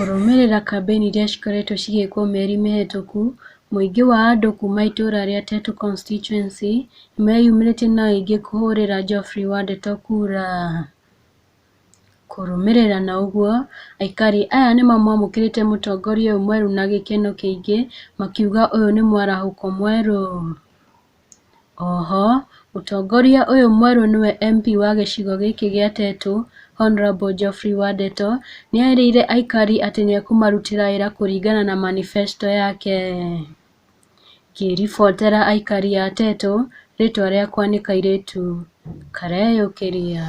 Kũrũmĩrĩra kambĩini iria cikoretwo cigĩkwo mĩeri mĩhĩtũku, mũingĩ wa andũ kuuma itũũra rĩa Tetu constituency nĩmeyumĩrĩtie na aingĩ kũhũrĩra Geoffrey Wandeto kura. Kũrũmĩrĩra na ũguo, aikari aya nĩmamwamũkĩrĩte mũtongoria ũyũ mwerũ na gĩkeno kĩingĩ makiuga ũyũ nĩ mwarahũko mwerũ. Oho, mũtongoria ũyũ mwerũ nĩwe MP wa gĩcigo gĩkĩ gĩa Tetu, Honorable Geoffrey Wandeto nĩerĩire aikari atĩ nĩekũmarutĩra wĩra kũringana na manifesto yake. Ngĩribotera aikari a Tetu, rĩtwa rĩakwa nĩ Kairĩtu Kareyũkĩria.